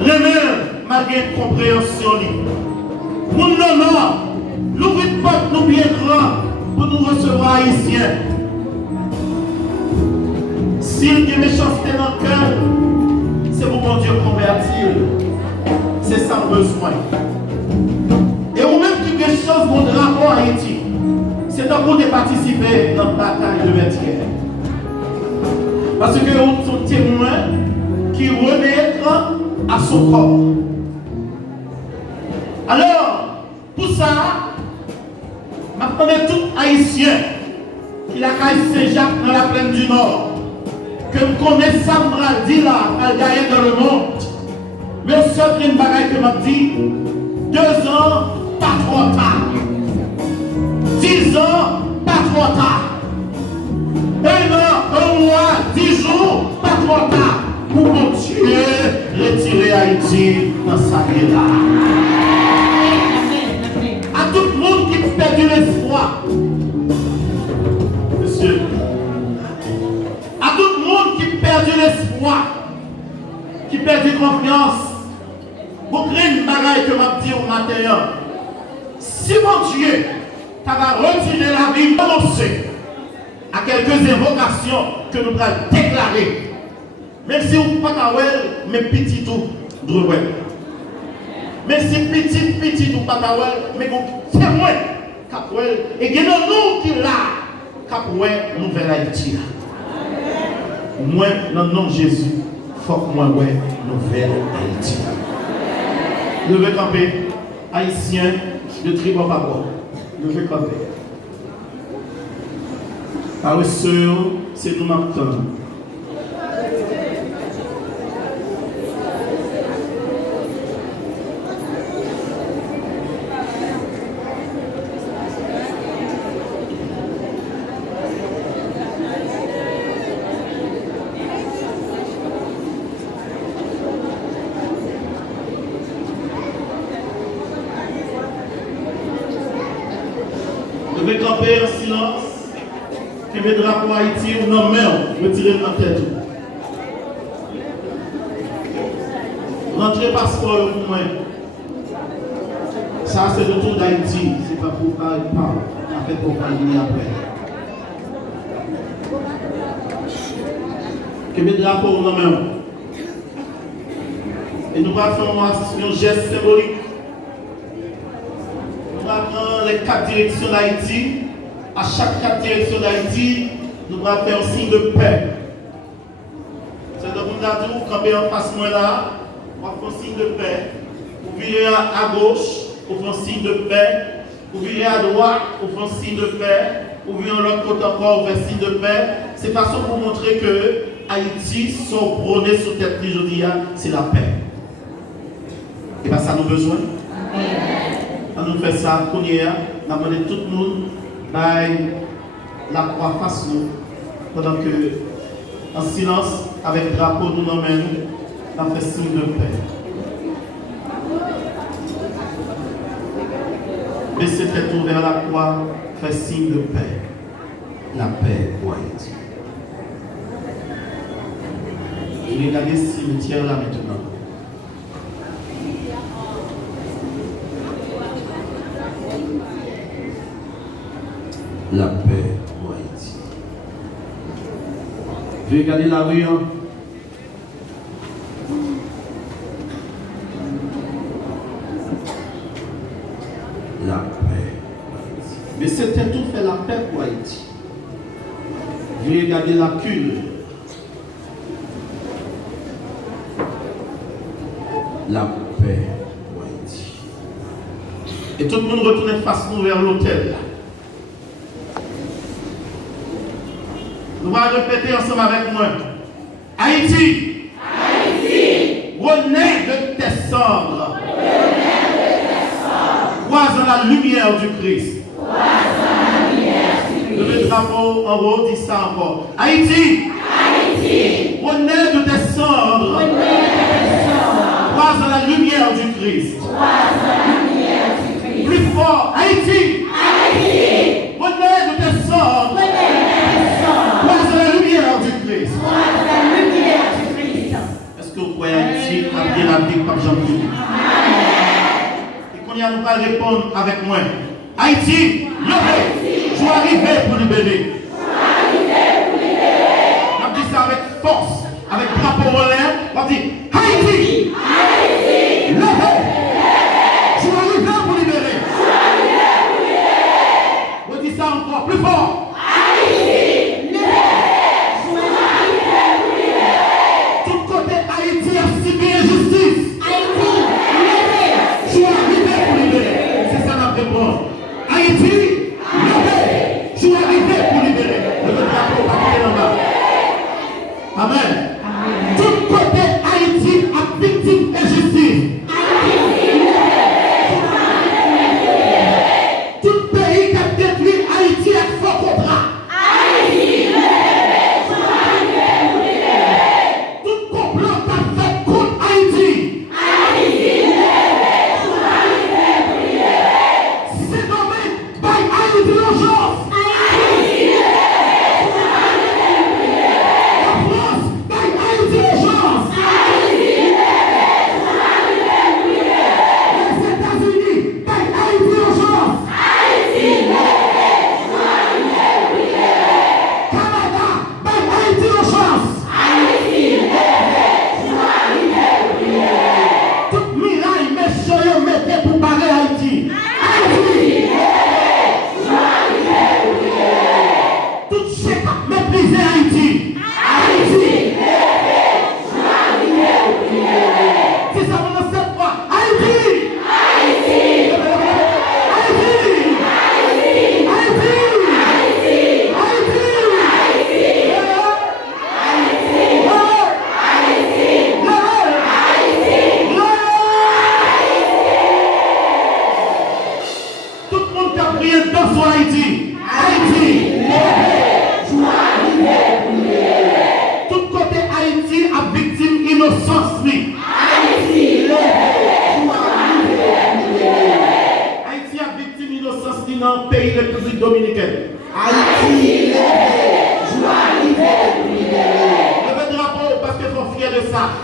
remède malgré compréhension. Mon non, l'ouvrez de porte nous bien grand pour nous recevoir haïtiens. S'il y a méchanceté dans le cœur, c'est pour mon Dieu convertir. C'est sans besoin. Et ou même qui quelque chose mon drapeau en Haïti, c'est un coup de participer dans la bataille de vêtements. Parce que nous sommes témoins qui renaîtront à son corps. Alors, pour ça, je connais tout Haïtien qui a caille Saint-Jacques dans la plaine du Nord, que je connais Sandra dit là, elle gagne dans le monde. Mais seul une bagaille que m'a dit, 2 ans, pas trop tard. 10 ans, pas trop tard. 1 an, 1 mois, 10 jours, pas trop tard. Pour continuer à retirer Haïti dans sa vie là. À tout le monde qui a perdu l'espoir. Monsieur. À tout le monde qui a perdu l'espoir. Qui a perdu confiance. Vous créez une bagaille que m'a dit au matin. Si mon Dieu va retirer la vie, annoncer à quelques invocations que nous allons déclarer. Même si vous ne pouvez pas, mais petit tout, droit. Mais si petit ou pas, mais vous témoin, et que nous qui là, capoué, nouvelle Haïti. Moi, dans le nom de Jésus, il faut que moi, nouvelle Haïti. Levez camper, haïtien de tribu Papa. Levez camper. Par le sœur, c'est nous maintenant. Devez camper en silence, que mes drapeaux Haïti ou non main, retirez dans la tête. Rentrez passeport pour moi. Ça c'est le tour d'Haïti, c'est pas pour parler, pas fait pour parler après. Que mes drapeaux non main. Et nous allons faire un geste symbolique. Dans les 4 directions d'Haïti, à chaque 4 directions d'Haïti, nous allons faire un signe de paix. C'est donc nous allons camper en face moi là, on va faire un signe de paix. Vous virez à gauche, on fait un signe de paix. Vous virez à droite, on fait un signe de paix. Vous virez à l'autre côté encore, on fait un signe de paix. C'est façon pour montrer que Haïti, son prôné sur tête aujourd'hui, c'est la paix. Et bien ça nous besoin. On nous fait ça, qu'on y a, on a demandé tout le monde la croix face nous, pendant que, en silence, avec le drapeau nous dans main, on a fait signe de paix. Baissez tête vers la croix, fait signe de paix. La paix pour Haïti. Je vais regarder ce cimetière là maintenant. La paix pour Haïti. Je vais regarder la rue. La paix pour Haïti. Mais c'était tout fait la paix pour Haïti. Je vais regarder la cule. La paix pour Haïti. Et tout le monde retourne face nous vers l'hôtel. Nous allons répéter ensemble avec moi. Haïti. Haïti. Renaît de tes cendres. Croise dans la lumière du Christ. Le drapeau en haut dit ça encore. Haïti. Haïti. Renaît de tes cendres. Croise dans la lumière du Christ. Plus fort. Haïti. Haïti. Renaît de tes cendres. Croise dans la lumière du Christ. Est-ce que vous croyez Haïti a bien la vie comme Jean-Pierre. Et qu'on y a nous pas répondre avec moi. Haïti, levez, je vais arriver pour libérer. On dit ça avec force, avec drapeau en l'air. On dit Haïti, levez, je vais arriver pour libérer. On dit ça encore plus fort. Haïti, levez, je vais arriver pour libérer. Tout côté Haïti a subi injustice. Haïti, levez, je vais arriver pour libérer. C'est ça la réponse. Haïti, levez, je vais arriver pour libérer. Le drapeau va quitter en bas. Amen. Tout côté Haïti a victime d'injustice. Tout pays qui a détruit Haïti est fort contrat. Tout complot qui a fait contre Haïti. C'est nommé by Haïti l'urgence.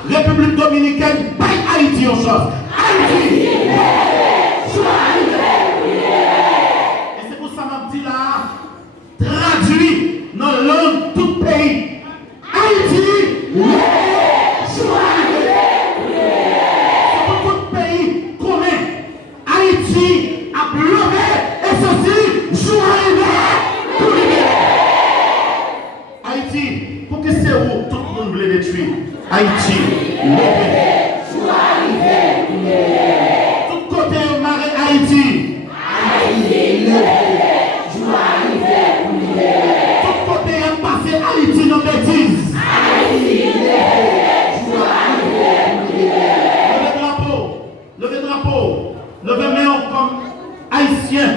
République dominicaine, pas Haïti en chose. Haïti! Et c'est pour ça que je dis là, traduit dans la langue tout pays. Haïti! C'est pour tout pays connaît. Haïti a pleuré et ceci, jour arrivé pour libérer. Haïti, pour que c'est où tout le monde veut détruire. Haïti, levez. Tout côté marée Haïti. Haïti, levez. Tout côté est passé Haïti dans bêtise. Haïti, levez drapeau, levez main comme haïtienne.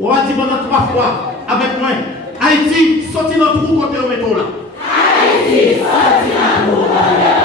On va dire pendant 3 fois avec moi. Haïti, sorti dans le trou côté au métro là. Haïti, sorti dans le trou.